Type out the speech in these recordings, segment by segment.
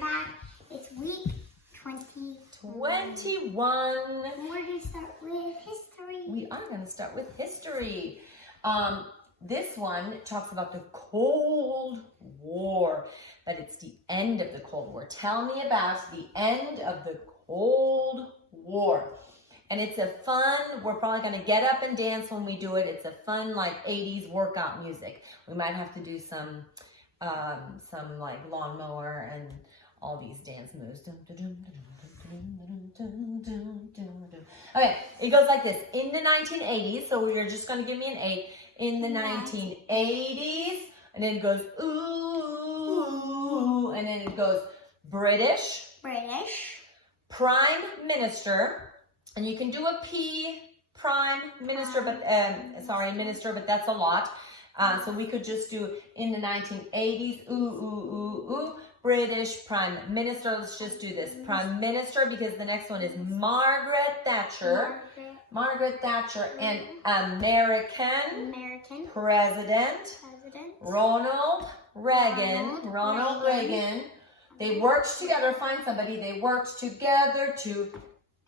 Welcome back. It's week 21. We're going to start with history. We are going to start with history. This one talks about the Cold War, but it's the end of the Cold War. Tell me about the end of the Cold War. And it's a fun, we're probably going to get up and dance when we do it. It's a fun, like 80s workout music. We might have to do some like lawnmower and all these dance moves. Okay, it goes like this. In the 1980s, so you're just going to give me an 8. In the 1980s, and then it goes ooh, and then it goes British Prime Minister. And you can do a P, prime minister, but minister, but that's a lot. So we could just do in the 1980s, British prime minister. Let's just do this. Prime minister, because the next one is Margaret Thatcher. Margaret Thatcher and American President Ronald Reagan. They worked together, find somebody. They worked together to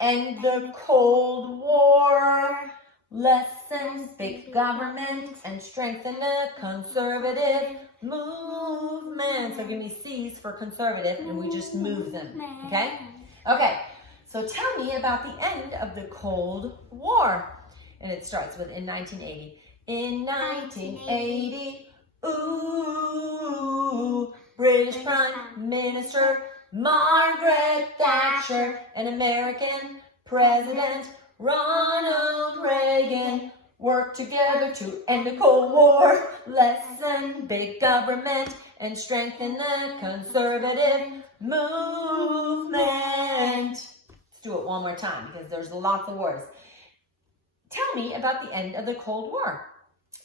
end the Cold War, lessen big government, and strengthen the conservative movement. So give me C's for conservative, and we just move them, okay? Okay, so tell me about the end of the Cold War. And it starts with in 1980. In 1980, British Prime Minister Margaret Thatcher and American President Ronald Reagan worked together to end the Cold War, lessen big government, and strengthen the conservative movement. Let's do it one more time because there's lots of words. Tell me about the end of the Cold War.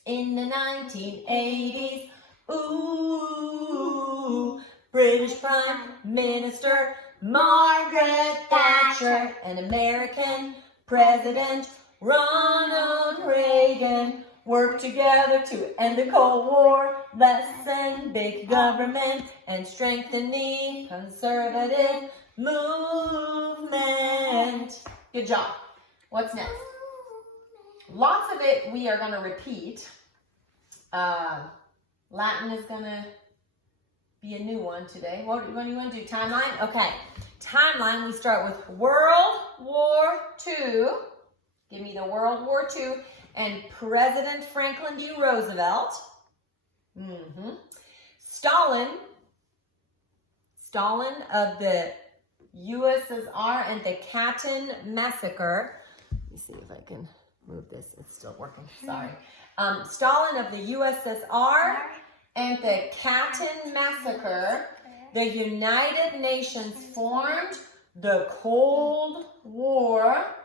In the 1980s, British Prime Minister Margaret Thatcher and American President Ronald Reagan worked together to end the Cold War, lessen big government, and strengthen the conservative movement. Good job. What's next? Lots of it we are going to repeat. Latin is going to be a new one today. What do you want to do? Timeline? Okay. Timeline, we start with World War II. Give me the World War II and President Franklin D. Roosevelt. Stalin of the USSR and the Katyn Massacre. Let me see if I can move this. It's still working. Sorry. Stalin of the USSR and the Katyn Massacre. The United Nations formed the Cold War.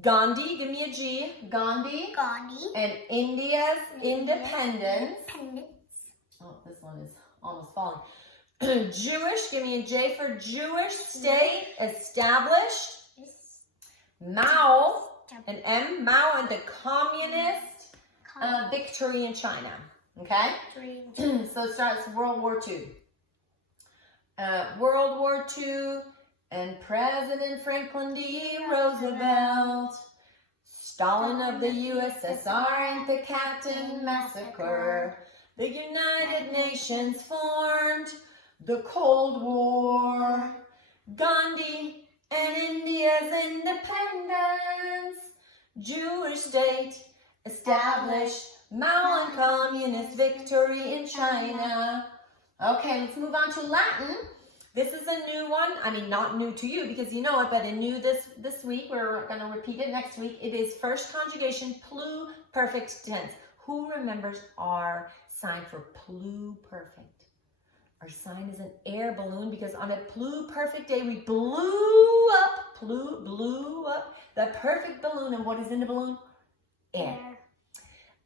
Gandhi, give me a G. Gandhi. And India's independence. Oh, this one is almost falling. Jewish, give me a J for Jewish state established. Mao, an M, Mao and the communist victory in China. Okay? So it starts World War II. World War II and President Franklin D. Roosevelt. Stalin of the USSR and the Katyn Massacre. The United Nations formed the Cold War. Gandhi and India's independence. Jewish state established. Mao and communist victory in China. Okay, let's move on to Latin. This is a new one. I mean, not new to you because you know it, but a new this week. We're going to repeat it next week. It is first conjugation pluperfect tense. Who remembers our sign for pluperfect? Our sign is an air balloon because on a pluperfect day, we blew up the perfect balloon. And what is in the balloon? Air.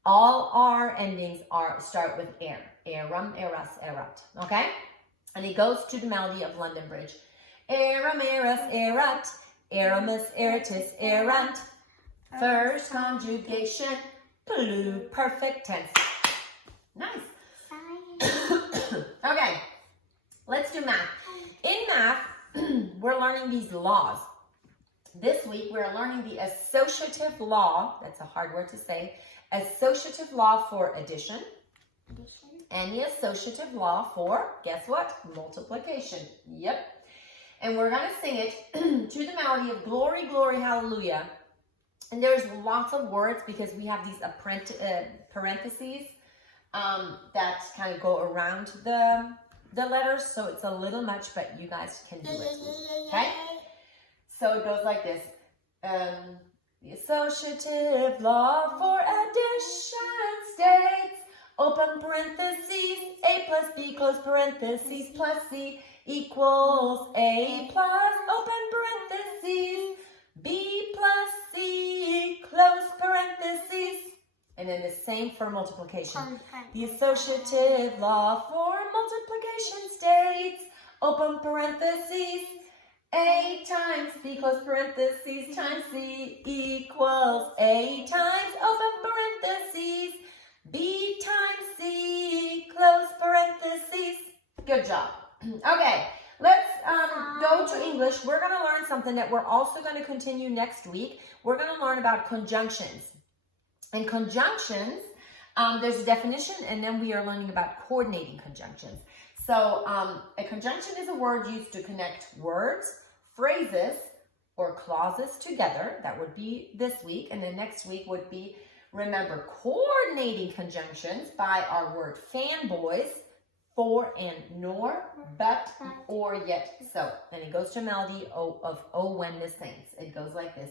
All our endings start with air. Arum, eras, erat. Okay? And it goes to the melody of London Bridge. Arum, eras, erat. Aramus, eratus, erant. First conjugation, pluperfect tense. Nice. Okay, let's do math. In learning these laws. This week, we're learning the associative law. That's a hard word to say. Associative law for addition. And the associative law for, guess what? Multiplication. Yep. And we're going to sing it to the melody of Glory, Glory, Hallelujah. And there's lots of words because we have these parentheses that kind of go around the letters. So it's a little much, but you guys can do it. Okay? So it goes like this. The associative law for addition states, open parentheses, A plus B close parentheses plus C equals A plus open parentheses, B plus C close parentheses. And then the same for multiplication. The associative law for multiplication states, open parentheses, A times B close parentheses times C equals A times open parentheses, B times C close parentheses. Good job. Okay, let's go to English. We're going to learn something that we're also going to continue next week. We're going to learn about conjunctions. And conjunctions, there's a definition, and then we are learning about coordinating conjunctions. So a conjunction is a word used to connect words, phrases, or clauses together. That would be this week. And then next week would be, remember, coordinating conjunctions by our word fanboys, for and nor, but, or, yet, so. And it goes to a melody of oh, when this sings. It goes like this.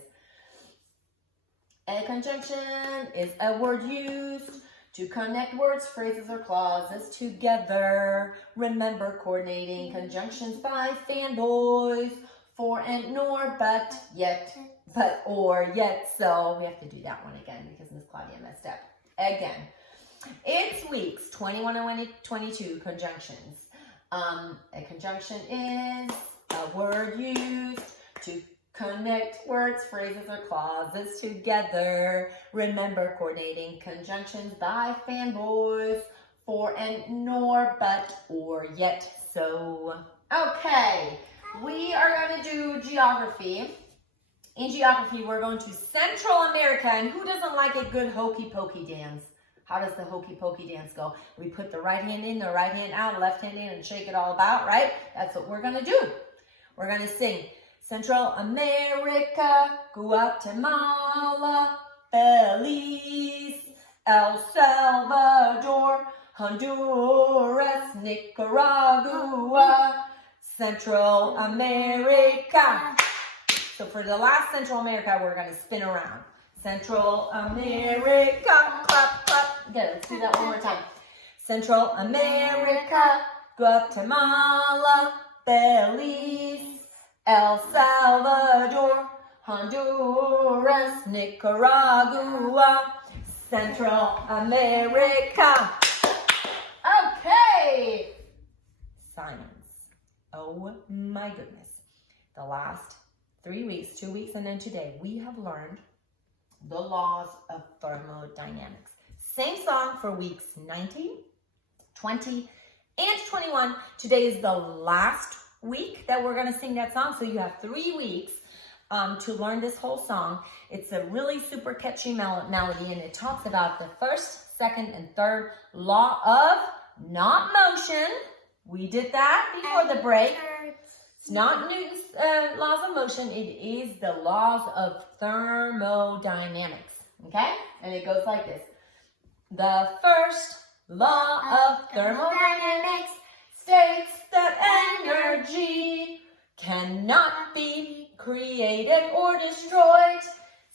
A conjunction is a word used to connect words, phrases, or clauses together. Remember, coordinating conjunctions by fanboys, for and nor, but, yet, but, or, yet, so. We have to do that one again because Miss Claudia messed up. Again. It's weeks 21 and 22 conjunctions. A conjunction is a word used to connect words, phrases, or clauses together. Remember, coordinating conjunctions by fanboys, for and nor, but, or, yet, so. Okay, we are going to do geography. In geography, we're going to Central America. And who doesn't like a good hokey pokey dance? How does the hokey pokey dance go? We put the right hand in, the right hand out, left hand in, and shake it all about, right? That's what we're going to do. We're going to sing Central America, Guatemala, Belize, El Salvador, Honduras, Nicaragua, Central America. So for the last Central America, we're going to spin around. Central America, clap, clap. Good, let's do that one more time. Central America, Guatemala, Belize, El Salvador, Honduras, Nicaragua, Central America. Okay. Silence. Oh my goodness. The last 3 weeks, 2 weeks, and then today, we have learned the laws of thermodynamics. Same song for weeks 19, 20, and 21. Today is the last week that we're going to sing that song. So you have 3 weeks to learn this whole song. It's a really super catchy melody, and it talks about the first, second, and third law of not motion. We did that before the break. It's not Newton's laws of motion. It is the laws of thermodynamics. Okay? And it goes like this. The first law of thermodynamics states that energy cannot be created or destroyed.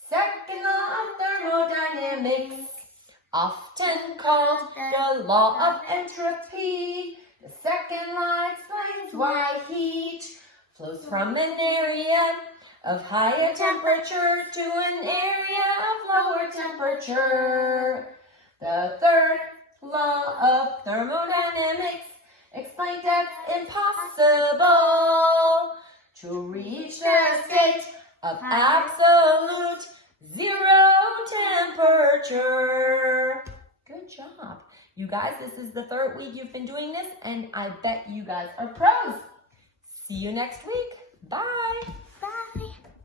Second law of thermodynamics, often called the law of entropy. The second law explains why heat flows from an area of higher temperature to an area of lower temperature. The third law of thermodynamics explains that it's impossible to reach the state of absolute zero temperature. Good job. You guys, this is the 3rd week you've been doing this, and I bet you guys are pros. See you next week. Bye.